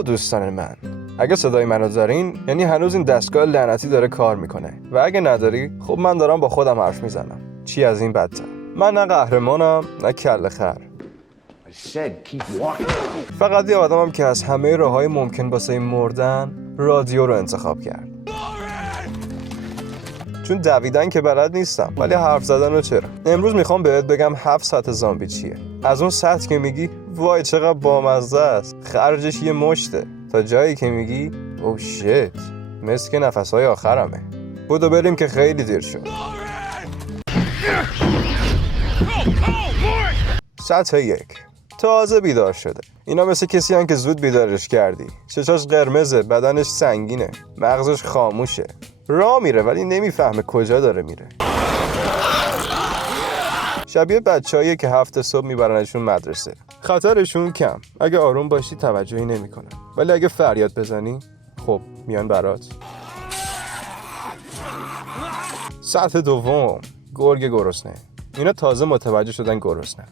خب دوستان من، اگه صدای منو دارین یعنی هنوز این دستگاه لعنتی داره کار میکنه و اگه نداری خب من دارم با خودم حرف میزنم. چی از این بدتر؟ من نه قهرمانم نه کله خر، فقط یه آدمم که از همه راههای ممکن واسه مردن رادیو رو انتخاب کرد. چون دویدن که بلد نیستم ولی حرف زدن رو چرا. امروز میخوام بهت بگم 7 سطح زامبی چیه. از اون سطح که میگی وای چقدر بامزه است، خرجش یه مشته، تا جایی که میگی او شیت مثل که نفسهای آخرمه. بودو بریم که خیلی دیر شد. سطح 1. تازه بیدار شده. اینا مثل کسی هن که زود بیدارش کردی. چشاش قرمزه، بدنش سنگینه، مغزش خاموشه، راه میره ولی نمیفهمه کجا داره میره. شبیه بچه‌ایه که 7 صبح میبرنشون مدرسه. خطرشون کم، اگه آروم باشی توجهی نمیکنن، ولی اگه فریاد بزنی خب میان برات. سطح 2. گرگ گرسنه. اینا تازه متوجه شدن گرسنه.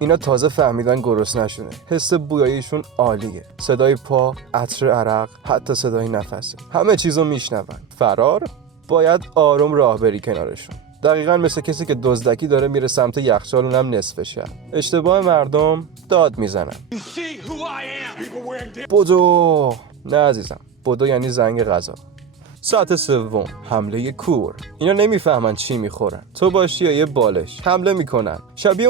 اینا تازه فهمیدن گرسنه شونه. حس بویاییشون عالیه. صدای پا، عطر عرق، حتی صدای نفسه. همه چیزو میشنون. فرار؟ باید آروم راه بری کنارشون. دقیقاً مثل کسی که دزدکی داره میره سمت یخچال، اونم نصف شب. اشتباه مردم داد میزنن. بدو. نه عزیزم، بدو یعنی زنگ غذا. سطح 3. حمله کور. اینا نمیفهمن چی میخورن. تو باشی یا یه بالش حمله میکنن. شبیه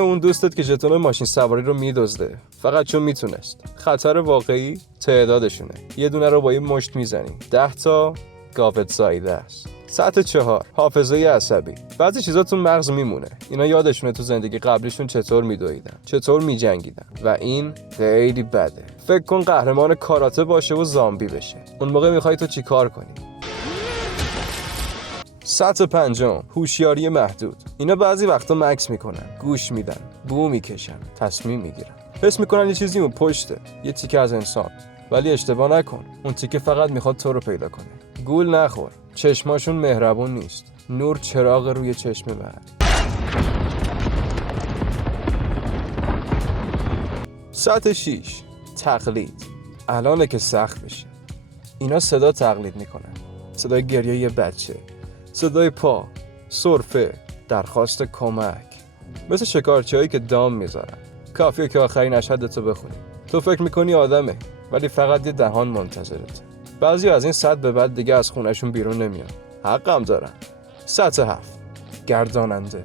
اون دوستت که ژتون ماشین سواری رو میدزده فقط چون میتونست. خطر واقعی تعدادشونه. یه دونه رو با یه مشت میزنی، 10 تا گاوت زایده است. سطح 4. حافظه عصبی. بعضی چیزا تو مغز میمونه. اینا یادشونه تو زندگی قبلیشون چطور میدویدن، چطور میجنگیدن و این خیلی بده. فکر کن قهرمان کاراته باشه و زامبی بشه. اون موقع میخوای تو چی کار کنی؟ سطح 5. هوشیاری محدود. اینا بعضی وقتا مکس میکنن، گوش میدن، بو میکشن، تصمیم میگیرن. حس میکنن یه چیزی اون پشته، یه تیکه از انسان. ولی اشتباه نکن، اون تیکه فقط میخواد تو رو پیدا کنه. گول نخور. چشماشون مهربون نیست. نور چراغ روی چشم من. سطح 6. تقلید. الانه که سخت بشه. اینا صدا تقلید میکنن. صدای گریه یه بچه، صدای پا، سرفه، درخواست کمک. مثل شکارچی‌هایی که دام میذارن. کافیه که آخرین اشهدتو بخونی. تو فکر میکنی آدمه ولی فقط یه دهان منتظرته. بعضی از این سطح به بعد دیگه از خونهشون بیرون نمیان. حقم دارن. سطح 7. گرداننده.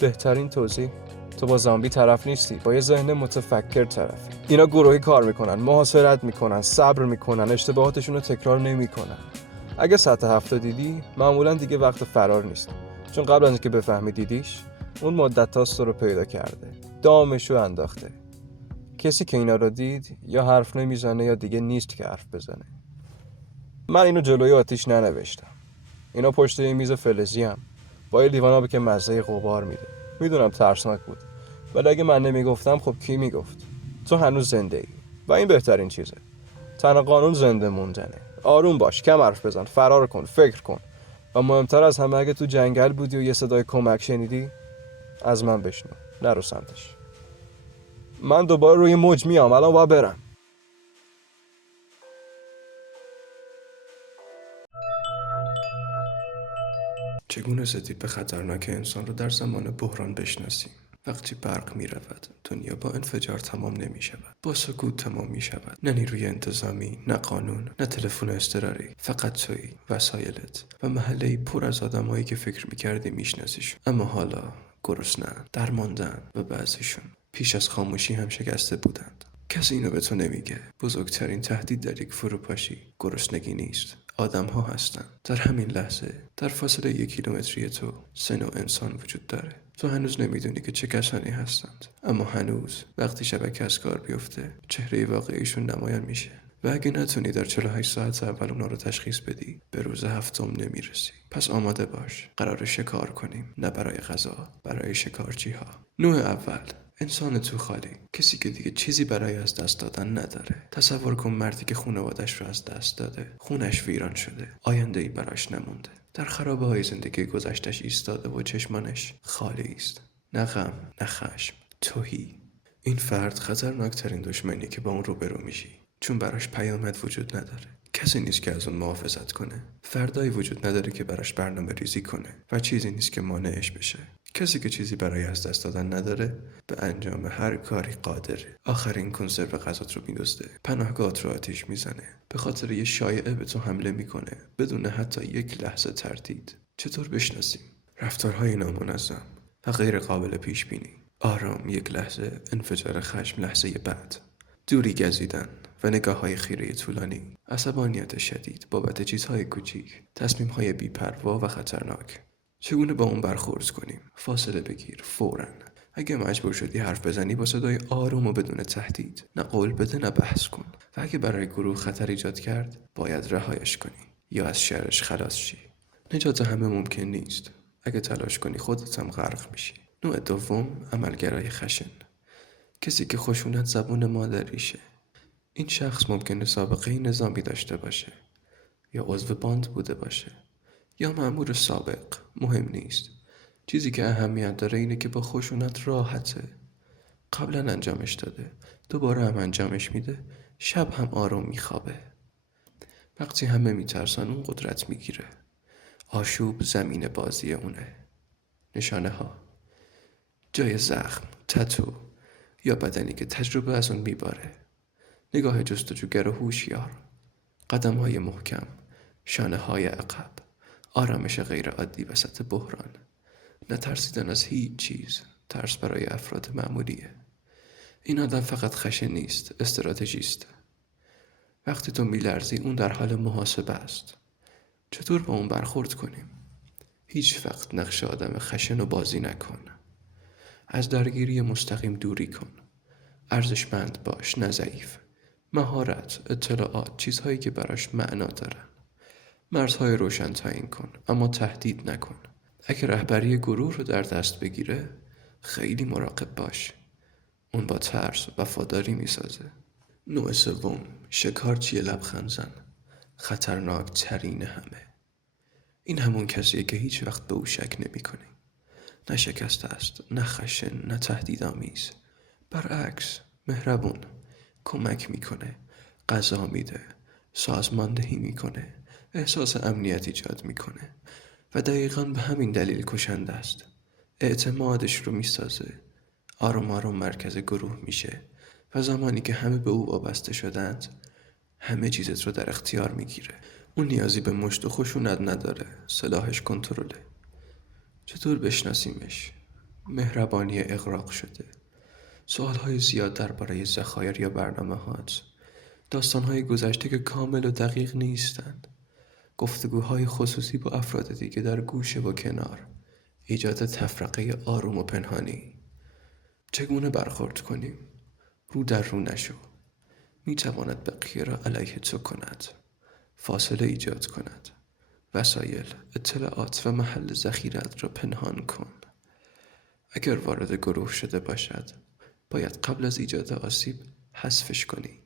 بهترین توضیح، تو با زامبی طرف نیستی، با یه ذهن متفکر طرفی. اینا گروهی کار میکنن، محاصرت میکنن، صبر میکنن، اشتباهاتشون رو تکرار نمیکنن. اگه سطح 7 دیدی معمولا دیگه وقت فرار نیست، چون قبل از اینکه بفهمی دیدیش اون مدت تاست رو پیدا کرده، دامشو انداخته. کسی که اینا رو دید یا حرف نمیزنه یا دیگه نیست که حرف بزنه. من اینو جلوی آتیش ننوشتم. اینا پشت یه میز فلزی هم با یه لیوان آبی که مزه غبار میده. میدونم ترسناک بود، ولی اگه من نمیگفتم خب کی میگفت؟ تو هنوز زنده ای و این بهترین چیزه. تنها قانون زنده موندنه. آروم باش، کم حرف بزن، فرار کن، فکر کن و مهمتر از همه اگه تو جنگل بودی و یه صدای کمک شنیدی از من بشنو، نرو سمتش. من دوباره روی موج میام، الان باید برم. چگونه ستیپ خطرناک انسان را در زمان بحران بشناسیم؟ وقتی برق می رود، دنیا با انفجار تمام نمی شود. با سکوت تمام می شود. نه نیروی انتظامی، نه قانون، نه تلفن اضطراری. فقط تویی، وسایلت و محله‌ای پر از آدمایی که فکر می کردی می شناسیشون. اما حالا گرسنه‌اند، درماندن و بعضیشون پیش از خاموشی هم شکسته بودند. کسی اینو به تو نمیگه. بزرگترین تهدید در یک فروپاشی گرسنگی نیست، آدم ها هستن. در همین لحظه در فاصله 1 کیلومتری تو 3 نوع انسان وجود داره. تو هنوز نمیدونی که چه کسانی هستند، اما هنوز وقتی شبکه از کار بیفته چهره واقعیشون نمایان میشه. و اگه نتونی در 48 ساعت اول اونا رو تشخیص بدی به روز 7 نمیرسی. پس آماده باش، قرار شکار کنیم، نه برای غذا، برای شکارچی ها. نوع اول، انسان تو خالی، کسی که دیگه چیزی برای از دست دادن نداره. تصور کن مردی که خانواده‌اش رو از دست داده، خونش ویران شده، آینده‌ای براش نمونده. در خرابه های زندگی گذشتش ایستاده و چشمانش خالی است. نه غم، نه خشم، تهی. این فرد خطرناکترین دشمنی که با اون روبرو میشی، چون براش پیامد وجود نداره. کسی نیست که از اون محافظت کنه. فردایی وجود نداره که براش برنامه ریزی کنه و چیزی نیست که مانعش بشه. کسی که چیزی برای از دست دادن نداره به انجام هر کاری قادره. آخرین کنسرو غذات رو میدزده، پناهگاهت رو آتیش میزنه، به خاطر یه شایعه به تو حمله میکنه بدون حتی یک لحظه تردید. چطور بشناسیم؟ رفتارهای نامنظم و غیر قابل پیش بینی. آرام یک لحظه، انفجار خشم لحظه بعد، دوری گزیدن و نگاه‌های خیره طولانی، عصبانیت شدید بابت چیزهای کوچیک، تصمیم‌های بی‌پروا و خطرناک. چگونه با اون برخورد کنیم؟ فاصله بگیر فوراً. اگه مجبور شدی حرف بزنی با صدای آروم و بدون تهدید، نه قول بده نه بحث کن. و اگه برای گروه خطر ایجاد کرد، باید رهایش کنی یا از شرش خلاص شی. نجات همه ممکن نیست. اگه تلاش کنی خودت هم غرق میشی. نوع دوم، عملگرای خشن. کسی که خشونت زبون مادریشه. این شخص ممکنه سابقه نظامی داشته باشه یا عضو باند بوده باشه یا مأمور سابق. مهم نیست. چیزی که اهمیت داره اینه که با خشونت راحته. قبلا انجامش داده، دوباره هم انجامش میده، شب هم آروم میخوابه. وقتی همه میترسن اون قدرت میگیره. آشوب زمین بازی اونه. نشانه ها: جای زخم، تتو یا بدنی که تجربه از اون میباره. نگاه جستجوگر و هوشیار، قدم های محکم، شانه های عقب، آرامش غیر عادی وسط بحران. نترسیدن از هیچ چیز. ترس برای افراد معمولیه. این آدم فقط خشن نیست، استراتژیست. وقتی تو میلرزی اون در حال محاسبه است. چطور با اون برخورد کنیم؟ هیچ وقت نقش آدم خشن رو بازی نکن. از درگیری مستقیم دوری کن. ارزشمند باش، نه ضعیف. مهارت، اطلاعات، چیزهایی که براش معنا دارن. مرزهای روشن تعیین کن، اما تهدید نکن. اگه رهبری گروه رو در دست بگیره، خیلی مراقب باش. اون با ترس وفاداری میسازه. نوع سوم، شکارچی لبخند زن. خطرناک ترین همه. این همون کسیه که هیچ وقت به او شک نمی کنی. نه شکسته است، نه خشن، نه تهدیدآمیز. برعکس، مهربون، کمک میکنه، غذا میده، سازماندهی میکنه، احساس امنیت ایجاد میکنه و دقیقاً به همین دلیل کشنده است. اعتمادش رو میسازه. آروم آروم مرکز گروه میشه و زمانی که همه به او وابسته شدند، همه چیزت رو در اختیار میگیره. اون نیازی به مشت و خشونت نداره، سلاحش کنترله. چطور بشناسیمش؟ مهربانی اغراق شده، سوالهای زیاد درباره ذخایر یا برنامه‌هات، داستانهای گذشته که کامل و دقیق نیستند، گفتگوهای خصوصی با افراد دیگه در گوشه و کنار، ایجاد تفرقه آروم و پنهانی. چگونه برخورد کنیم؟ رو در رو نشو. میتواند بقیه را علیه تو کند، فاصله ایجاد کند. وسایل، اطلاعات و محل ذخیرت را پنهان کن. اگر وارد گروه شده باشد، باید قبل از ایجاد آسیب حذفش کنی.